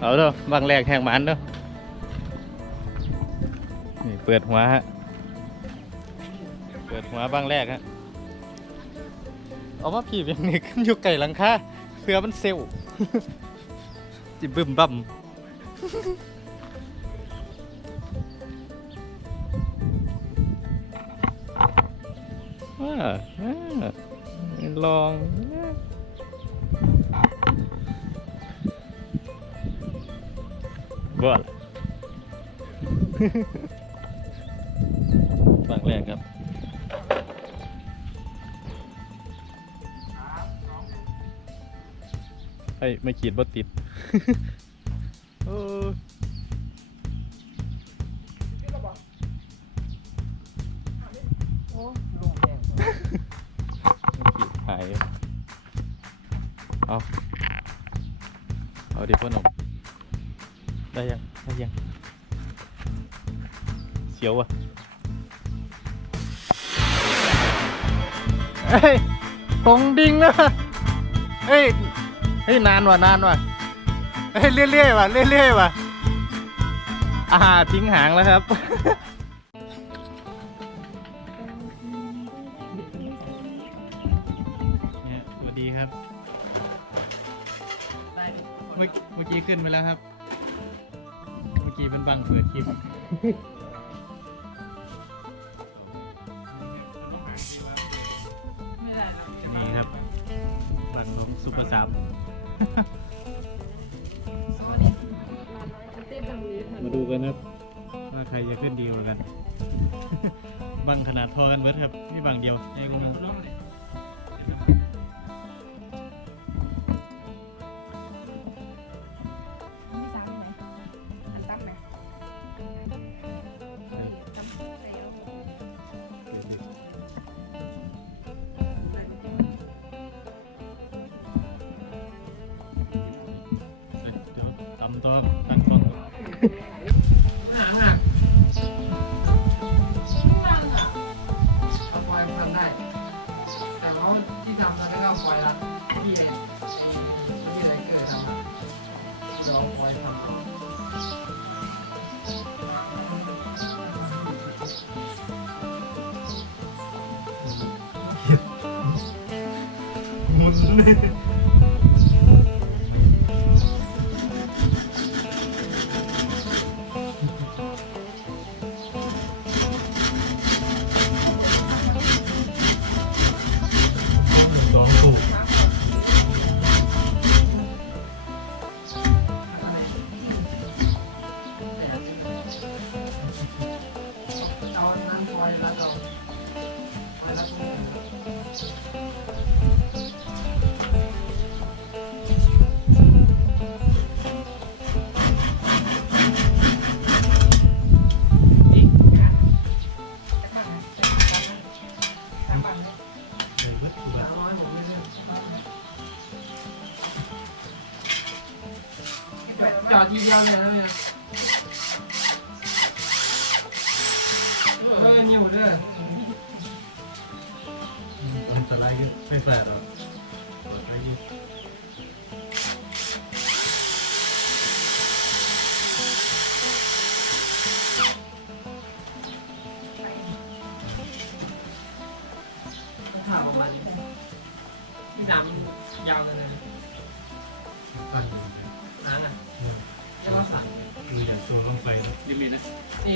เอาเด้อบางแรกแหงมันเด้อนี่เปิดหัวฮะ เปิดหัวบางแรกฮะ เอามาผีบอย่างนี้ขึ้นอยู่ไก่หลังคาเพื่อมันเซลจิบึมบัมอ่าอ่าลอง บ่ล่ะบางแรกครับเฮ้ยไม่ขีดบ่ติดเอ ได้ยังได้ยังเสียวว่ะเฮ้ยตรงดิ่งนะเฮ้ยเฮ้ยนานว่ะนานว่ะเฮ้ยเรื่อยๆว่ะเรื่อยๆว่ะอ่าทิ้งหางแล้วครับ เนี่ยสวัสดีครับ เมื่อเมื่อกี้ขึ้นไปแล้วครับเมื่อกี้เป็นบังเปิดคลิปนี่ครับบังของซุปเปอร์ซับมาดูกันครับ ว่าใครจะขึ้นดีกว่ากัน บังขนาดพอกันเบิร์ดครับนี่บังเดียวใหญ่ก ね。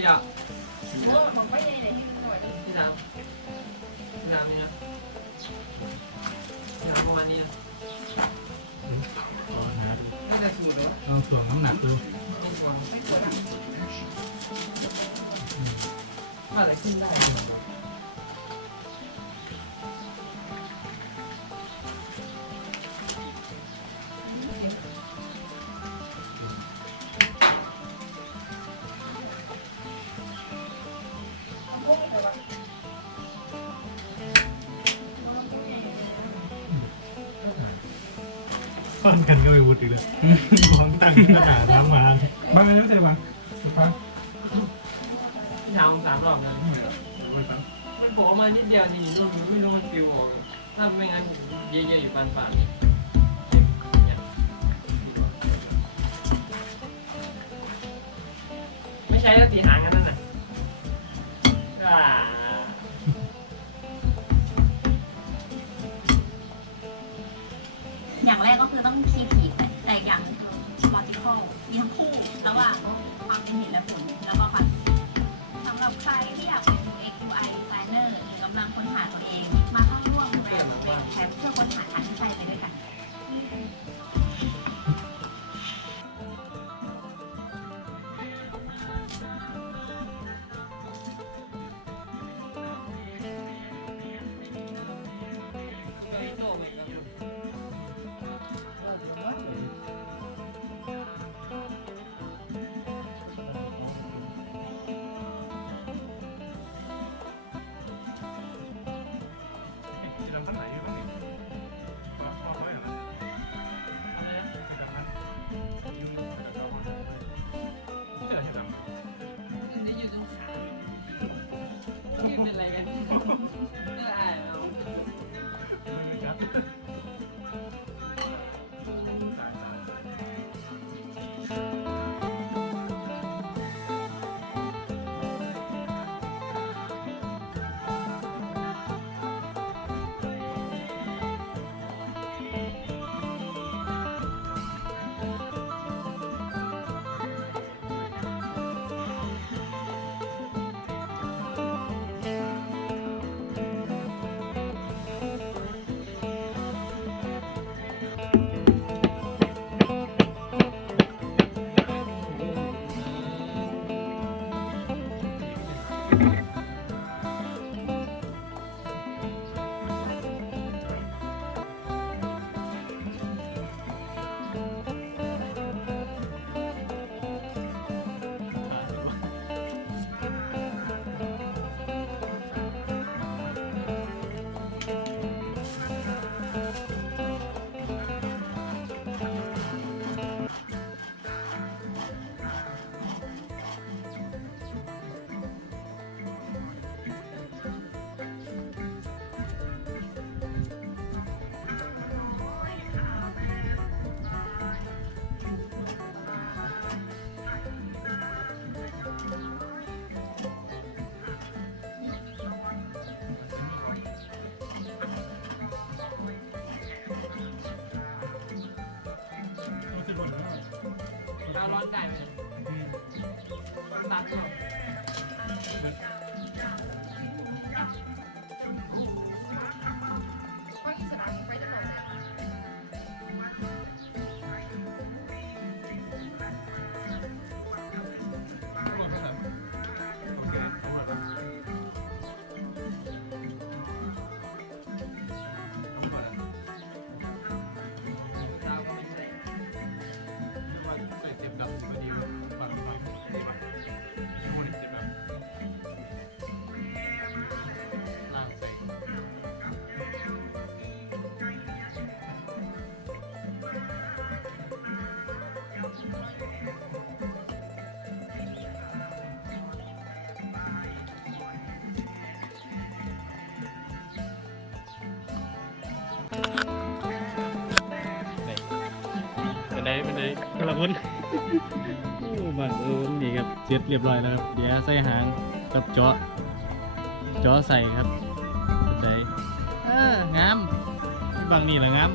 นีกล้วของตั้งก็หาน้ำมาบ้านไม่ใช่ปะฟังยาวสามรอบเลยมันโผล่มานิดเดียวทีนี้รุ่นไม่รู้มันฟิวออกถ้าไม่งั้นเยอะๆอยู่ปานป่านไม่ใช่แล้ตีหางกันนั่นน่ะอย่างแรกก็คือต้องคิด 还不错 A long time? แต่ละคนบังเอิญนี่ครับเสร็จเรียบร้อยแล้วครับ เดี๋ยวใส่หางกับจาะจาะใส่ครับใส่เอองามบังนี่แหละงาม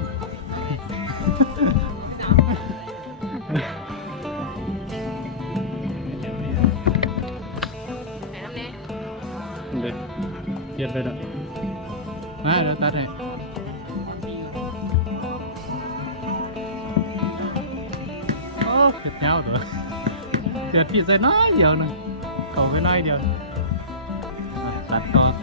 เดี๋ยวเจ็ดไปแล้วมาแล้วตัดให้ เจ้าตัวเกิดผิดใส่น้อยเดียวหนึ่งเขาไปน้อยเดียวตัดก่อน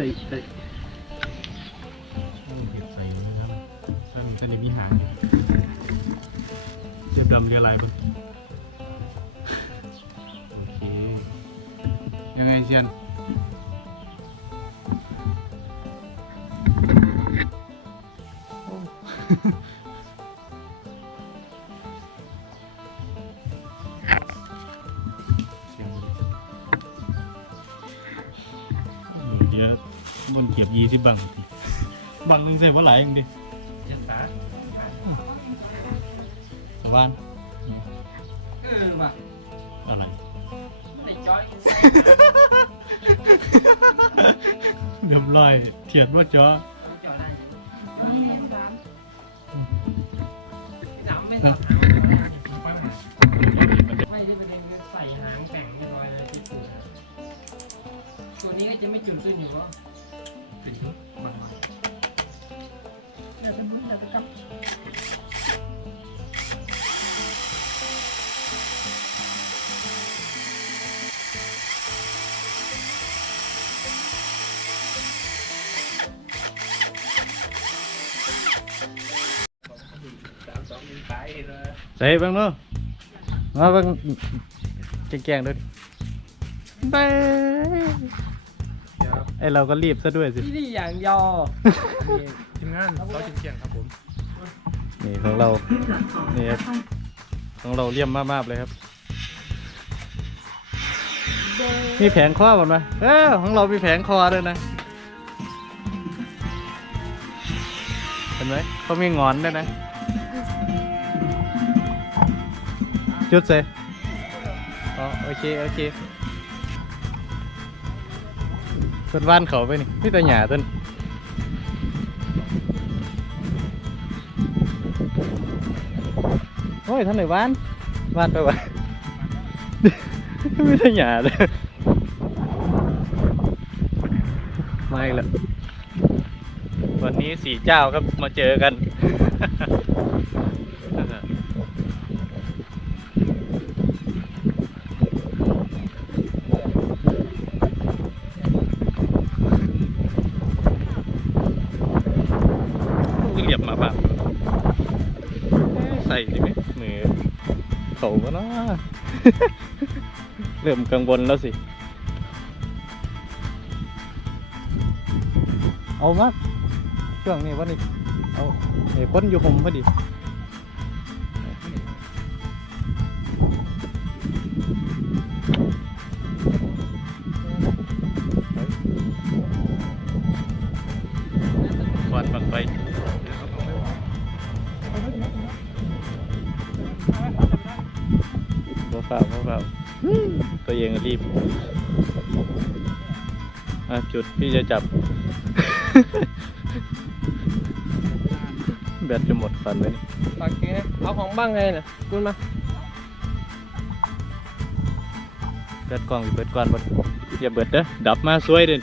เห็ดใส่เลยครับท่านท่านนี่มีหางอยู่เจ็บดำเรียลายบ้างโอเค ยังไงเซียน บนเกียบยี่สิบบัง บังหนึงใส่ว่าหลายอย่างดิเจ็ดสาสว่านเออว่ะอะไรไม่ได้จ้อยใส่เรียบร้อยเทียดว่าจ้อจ่อได้นี่สามน้ำไม่ต้องหางไปไหนไม่ได้ประเด็นคือใส่หางแป่งเรียบร้อยเลยที่ตัวตัวนี้ก็จะไม่จุ่มตื้นอยู่วะปิดชุดบังมาเดี๋ยวจะบุ้นเดี๋ยวจะกลับสามสอ งหนึ่งไปเลยใส่เบ้างเนา ไปเดี๋ยวไอเราก็รีบซะด้วยสิ ที่นี่อย่างยอมีทีมงานเขาจินเกียนครับผมนี่ของเรา นี่ครับ ของเราเลี่ยมมากๆเลยครับ มีแผงคอบ่ไหมเออของเรามีแผงคอด้วยนะ เห็นไหมเขามีหงอนด้วยนะ จุดเซอ๋อโอเค โอเค เพิ่นว่านเขาไปนี่มีแต่หญ้าต้นโอ้ยท่านไหนบ้านบ้านไปวะไม่ได้หยาเลยมาอีกแล้ววันนี้สี่เจ้าครับมาเจอกัน เขาก็เนาะเริ่มกังวลแล้วสิ เอามาช่วงนี้วันนี้ เอาไอ้คนอยู่ผมพอดี จุดพี่จะจับ แบตจะหมดฟันเลยนี่ปากเกนะเอาของบ้างไงน่ะคุณมาแบตกล้องสิเบิดก่อนบ่อย่าเบิดเด้อดับมาสวยเด่น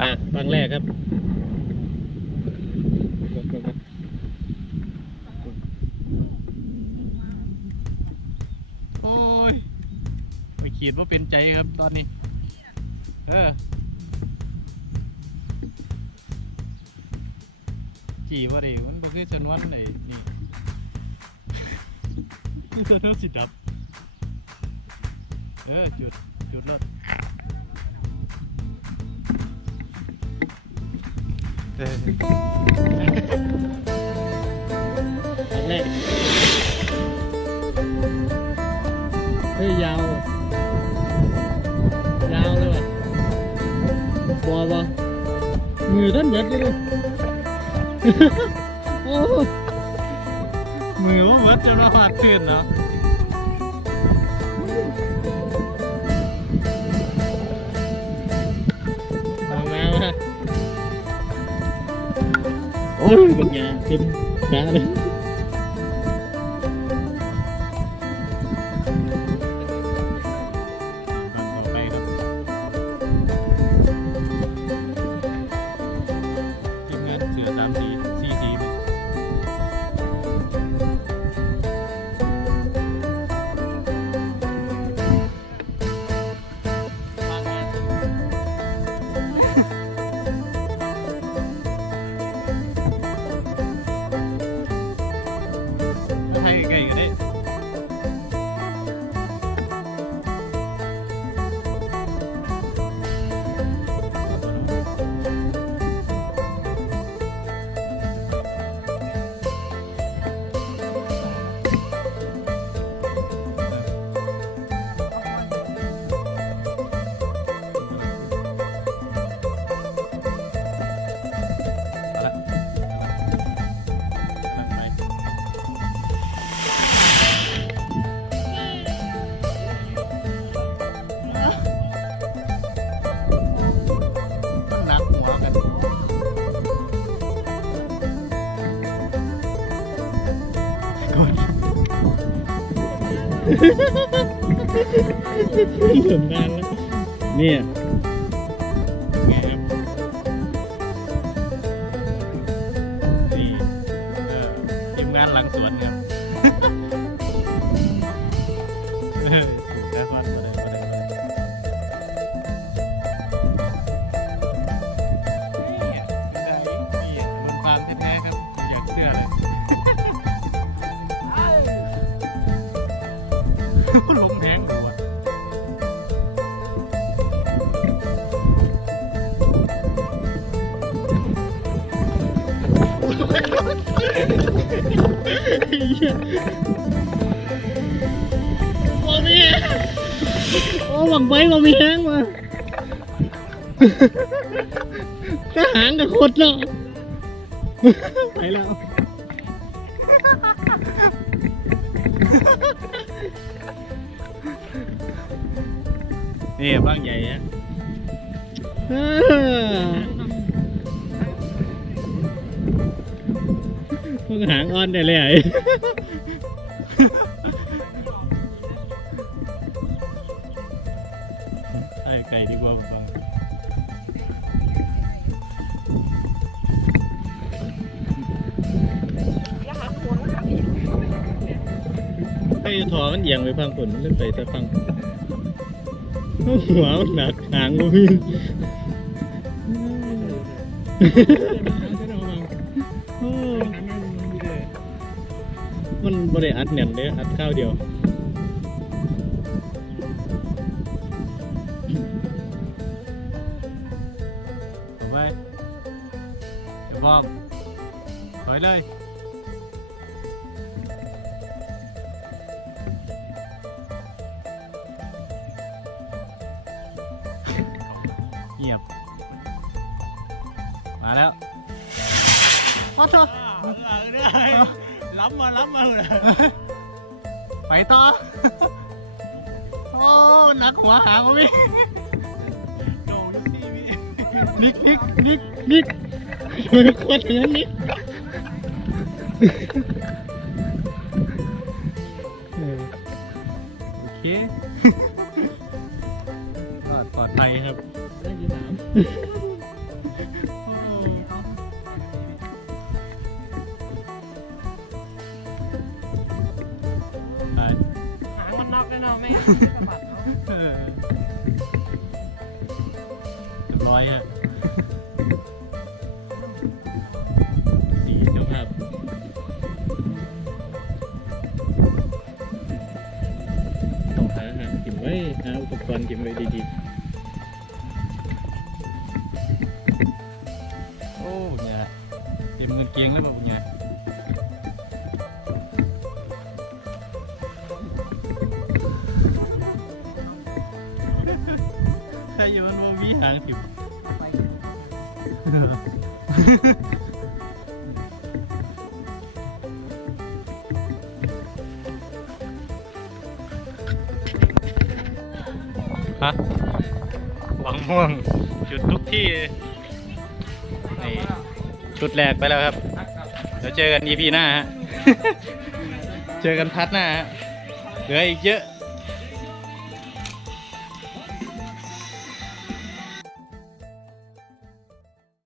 อะฟังแรกครับโอ้ยไม่ขีดว่าเป็นใจครับตอนนี้ เออจีว่าเด็มันก็คือชนวนไหนนี่ชนวนสิดับ เออ จุด จุดรถเอออันแรกเฮ้ยยาว บอวะมือท่านเบิดเลยโอ้มือว่าเบิดจนว่าหาดตื่นเนาะเอามามาโอ้ยบักหยาเต็มขาเลย เริ่มงานแล้วเนี่ยไงครับ โอ้มีโอ้หวังไว้ว่ามีแห้งมาทหารกับคนเนาะไปแล้วนี่บ้างใหญ่ฮะพวกหางอ่อนได้เลย ไอ้ถอมันเอียงไปฟังผลมันเล่นไปแต่ฟังหัวมันหนักหางบ่มีมันบริอัดเน่ยเลยอัดข้าวเดียว แล้วโอ้โหล้ำมาล้ำมาเลยไปต่อ โอ้หนักหัวหางวะพี่โดนซีพี่นิกนิกนิกนิกมันโคตรอย่างนั้นนิก เนาะเออเรียบร้อยอะ ช่อยู่มันบ่มีหางถิวฮะหวังม่วงจุดทุกที่นี่ชุดแรกไปแล้วครับเดี๋ยวเจอกัน EP หน้าฮะ เจอกันพัดหน้าฮะเหลืออีกเยอะ